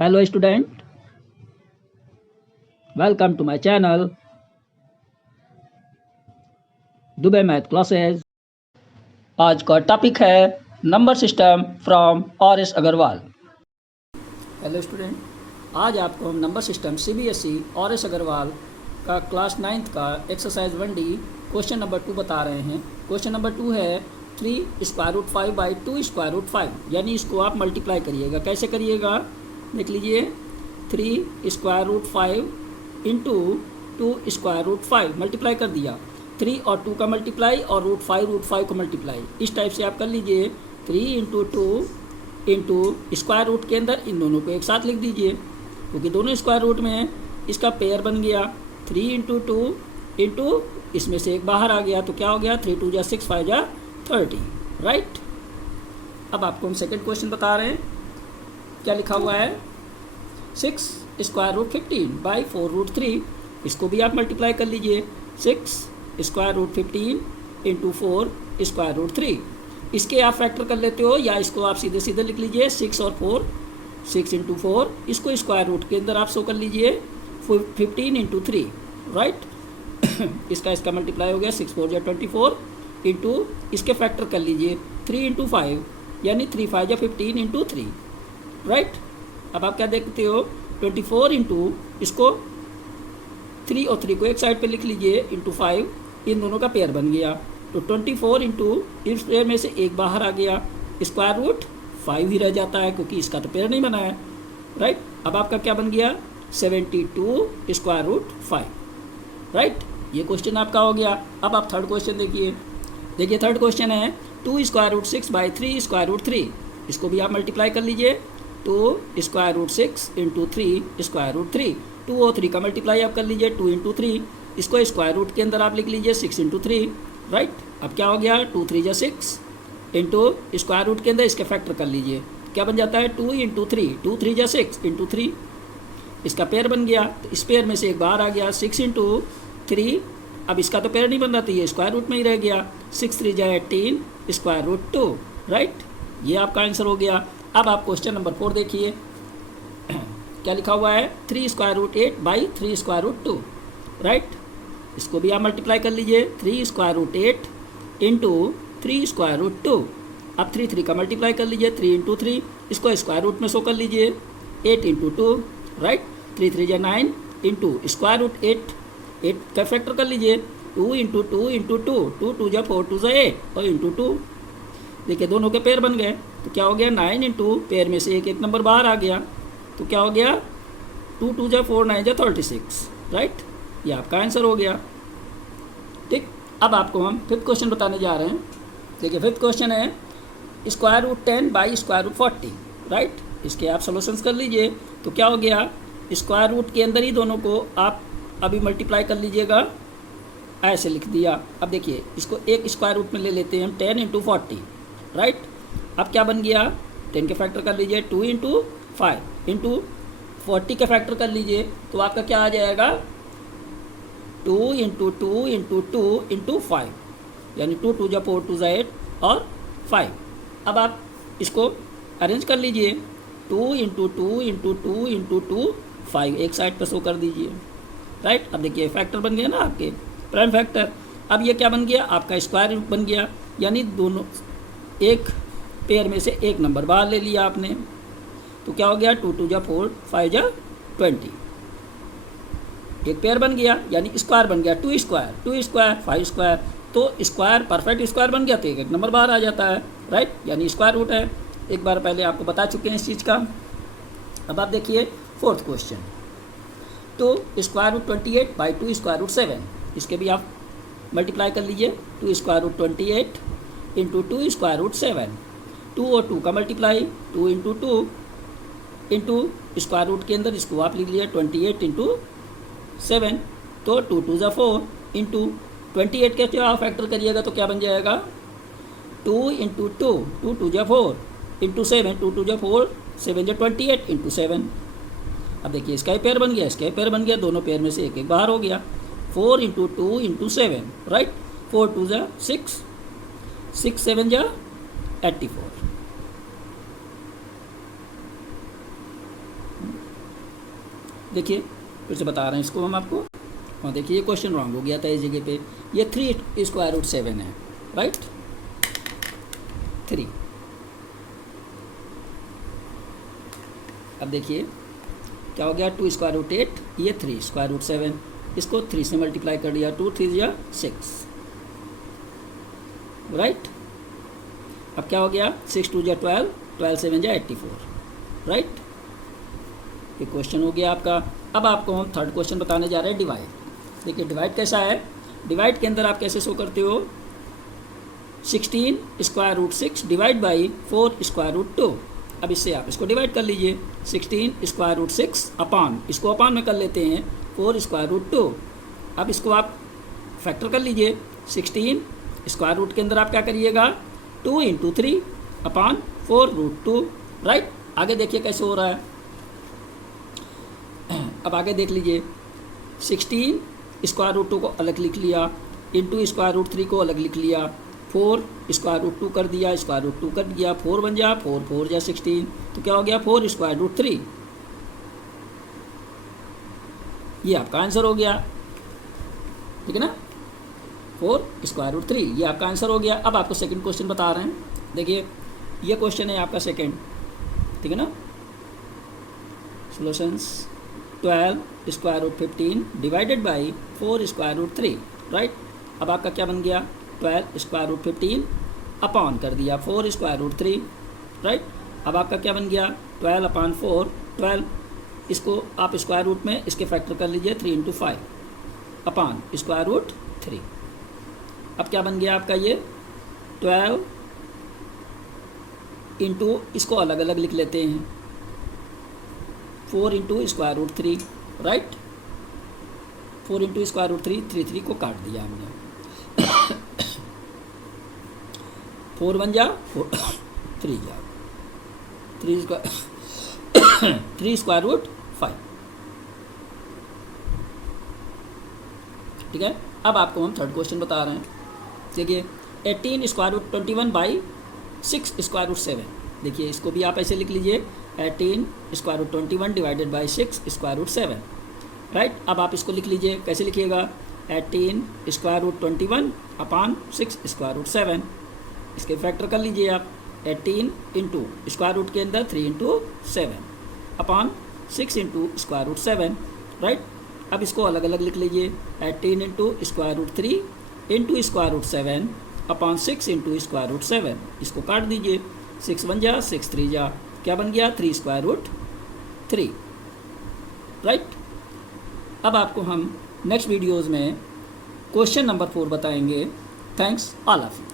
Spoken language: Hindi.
Hello student, welcome to my channel Dubey math classes. आज का टॉपिक है number system from R S. Agarwal. Hello student, आज आपको हम number system CBSE R S. Agarwal का क्लास 9th का एक्सरसाइज 1D क्वेश्चन नंबर 2 बता रहे हैं। क्वेश्चन नंबर 2 है 3√5 बाई 2√5, यानी इसको आप मल्टीप्लाई करिएगा। कैसे करिएगा देख लीजिए, 3√5 इंटू 2√5 मल्टीप्लाई कर दिया। 3 और 2 का मल्टीप्लाई और √5 को मल्टीप्लाई, इस टाइप से आप कर लीजिए। 3 इंटू 2 इंटू स्क्वायर रूट के अंदर इन दोनों को एक साथ लिख दीजिए, क्योंकि दोनों स्क्वायर रूट में इसका पेयर बन गया। 3 इंटू 2 इंटू इसमें से एक बाहर आ गया, तो क्या हो गया, 3 2 जा 6 5 जा 30, राइट। अब आपको हम सेकेंड क्वेश्चन बता रहे हैं। क्या लिखा हुआ है, 6√15 बाई 4√3, इसको भी आप मल्टीप्लाई कर लीजिए। 6√15 इंटू 4√3, इसके आप फैक्टर कर लेते हो या इसको आप सीधे सीधे लिख लीजिए। 6 और 4, 6 इंटू 4, इसको स्क्वायर रूट के अंदर आप शो कर लीजिए 15 इंटू 3, राइट। इसका मल्टीप्लाई हो गया, 6 4 जा 24 इंटू इसके फैक्टर कर लीजिए 3 इंटू 5, यानी 3 5 जा 15 इंटू 3, राइट। अब आप क्या देखते हो, 24 इंटू इसको 3 और 3 को एक साइड पे लिख लीजिए इंटू 5, इन दोनों का पेयर बन गया। तो 24 इंटू इस पेयर में से एक बाहर आ गया, स्क्वायर रूट 5 ही रह जाता है, क्योंकि इसका तो पेयर नहीं बना है, राइट। अब आपका क्या बन गया, 72√5, राइट। ये क्वेश्चन आपका हो गया। अब आप थर्ड क्वेश्चन देखिए। थर्ड क्वेश्चन है 2√6 बाई 3√3, इसको भी आप मल्टीप्लाई कर लीजिए। तो √6 इंटू 3√3, 2 और 3 का मल्टीप्लाई आप कर लीजिए 2 इंटू 3, इसको स्क्वायर रूट के अंदर आप लिख लीजिए 6 इंटू 3, राइट। अब क्या हो गया, 2 3 जा 6 इंटू स्क्वायर रूट के अंदर इसके फैक्टर कर लीजिए, क्या बन जाता है 2 इंटू 3, 2 3 जा 6 इंटू 3, इसका पेयर बन गया। तो इस पेयर में से एक बाहर आ गया 6 इंटू 3, अब इसका तो पेयर नहीं बन रहा था, ये स्क्वायर रूट में ही रह गया। 6 3 जा 18 स्क्वायर रूट 2, राइट। ये आपका आंसर हो गया। अब आप क्वेश्चन नंबर 4 देखिए। क्या लिखा हुआ है, 3√8 बाई 3√2, राइट। इसको भी आप मल्टीप्लाई कर लीजिए। 3√8 इंटू 3√2, अब 3 3 का मल्टीप्लाई कर लीजिए 3 इंटू 3, इसको स्क्वायर रूट में शो कर लीजिए 8 इंटू 2, राइट। 3 3 जा 9 इंटू स्क्वायर रूट 8 का फैक्टर कर लीजिए 2 इंटू 2 इंटू 2, 2 2 जा 4 2 जा 8 और इंटू 2, देखिए दोनों के पेयर बन गए। तो क्या हो गया, 9 इंटू पेयर में से एक नंबर बाहर आ गया, तो क्या हो गया, 2 2 जा 4 9 जा 36, राइट। ये आपका आंसर हो गया, ठीक। अब आपको हम फिफ्थ क्वेश्चन बताने जा रहे हैं। देखिए फिफ्थ क्वेश्चन है √10 बाई √40, राइट। इसके आप सोल्यूशंस कर लीजिए। तो क्या हो गया, स्क्वायर रूट के अंदर ही दोनों को आप अभी मल्टीप्लाई कर लीजिएगा, ऐसे लिख दिया। अब देखिए इसको एक स्क्वायर रूट में ले लेते हैं हम, 10 इंटू 40, राइट। अब क्या बन गया, 10 के फैक्टर कर लीजिए 2 इंटू 5 इंटू 40 के फैक्टर कर लीजिए, तो आपका क्या आ जाएगा, 2 इंटू 2 इंटू 2 इंटू 5, यानी 2 2 जा 4 2 जा 8 और 5। अब आप इसको अरेंज कर लीजिए, 2 इंटू 2 इंटू 2 इंटू 2 5 एक साइड पर शो कर दीजिए, राइट। अब देखिए फैक्टर बन गया ना आपके, प्राइम फैक्टर। अब ये क्या बन गया, आपका स्क्वायर रूट बन गया, यानी दोनों एक पेयर में से एक नंबर बाहर ले लिया आपने। तो क्या हो गया, 2 2 जा 4 5 जा 20, एक पेयर बन गया, यानी स्क्वायर बन गया। 2 स्क्वायर 5 स्क्वायर, तो स्क्वायर परफेक्ट स्क्वायर बन गया, तो एक नंबर बाहर आ जाता है, राइट, यानी स्क्वायर रूट है। एक बार पहले आपको बता चुके हैं इस चीज़ का। अब आप देखिए फोर्थ क्वेश्चन, तो √28 बाई 2√7, इसके भी आप मल्टीप्लाई कर लीजिए। 2√28 इंटू 2√7, 2 और 2 का multiply 2 into 2 into square root के अंदर इसको आप लिख लिया 28 इंटू 7, तो 2 2 जा 4 इंटू 28 के जो आप फैक्टर करिएगा तो क्या बन जाएगा, 2 इंटू 2, 2 2 जा 4 इंटू 7, 2 2 जा 4 7 जा 28 इंटू 7। अब देखिए इसका ही पेयर बन गया, इसका ही पेयर बन गया, दोनों पेयर में से एक एक बाहर हो गया। 4 इंटू 2 इंटू 7, राइट। 4 2 जा 6, 6 7 जा 84, देखिए फिर से बता रहे हैं इसको हम आपको। और देखिए ये क्वेश्चन रॉन्ग हो गया था इस जगह पे, ये 3 स्क्वायर रूट 7 है, राइट 3। अब देखिए क्या हो गया, 2 स्क्वायर रूट 8, ये 3 स्क्वायर रूट 7, इसको 3 से मल्टीप्लाई कर दिया, 2 3 या 6, राइट। अब क्या हो गया, 6 2 या 12, 12 7 या 84, राइट। ये क्वेश्चन हो गया आपका। अब आपको हम थर्ड क्वेश्चन बताने जा रहे हैं, डिवाइड। देखिए डिवाइड कैसा है, डिवाइड के अंदर आप कैसे शो करते हो, 16 square root 6 divide by 4 square root 2। अब इससे आप इसको डिवाइड कर लीजिए, 16 स्क्वायर रूट 6 अपान, इसको अपान में कर लेते हैं 4 स्क्वायर रूट 2। अब इसको आप फैक्टर कर लीजिए, 16 स्क्वायर रूट के अंदर आप क्या करिएगा, 2 × 3 अपान 4 रूट 2, राइट। आगे देखिए कैसे हो रहा है, अब आगे देख लीजिए, 16 स्क्वायर रूट 2 को अलग लिख लिया, इंटू स्क्वायर रूट 3 को अलग लिख लिया, 4 स्क्वायर रूट 2 कर दिया, स्क्वायर रूट 2 कर दिया, 4 बन जा, 4 4 जा 16, तो क्या हो गया 4 स्क्वायर रूट 3। ये आपका आंसर हो गया, ठीक है ना, 4 स्क्वायर रूट 3, ये आपका आंसर हो गया। अब आपको सेकंड क्वेश्चन बता रहे हैं, देखिए ये क्वेश्चन है आपका सेकंड, ठीक है ना। Solutions 12 square root 15 divided by 4 square root 3, right. अब आपका क्या बन गया, 12 स्क्वायर रूट 15 अपॉन कर दिया 4 स्क्वायर रूट 3, राइट। अब आपका क्या बन गया, 12 अपान 4, 12, इसको आप स्क्वायर रूट में इसके फैक्टर कर लीजिए, 3 × 5 अपान स्क्वायर रूट 3। अब क्या बन गया आपका ये 12 इंटू, इसको अलग अलग लिख लेते हैं, 4 × square root 3, right. 4 × square root 3, 3 को काट दिया हमने, 4 बन जा, 3 जा, 3 स्क्वायर रूट 5, ठीक है। अब आपको हम थर्ड क्वेश्चन बता रहे हैं, देखिए 18 square root 21 by 6 square root 7। देखिए इसको भी आप ऐसे लिख लीजिए, 18 square root 21 divided by 6 square root 7, right. अब आप इसको लिख लीजिए, कैसे लिखिएगा, 18 square root 21 upon 6 square root 7, इसके फैक्टर कर लीजिए आप, 18 इंटू स्क्वायर रूट के अंदर 3 × 7 upon 6 into square root 7, right. अब इसको अलग अलग लिख लीजिए, 18 into square root 3 into square root 7 upon 6 into square root 7, इसको काट दीजिए, 6 बन जा, 6 3 जा, क्या बन गया 3 स्क्वायर रूट 3, राइट। अब आपको हम नेक्स्ट वीडियोज़ में क्वेश्चन नंबर 4 बताएंगे। Thanks all of you.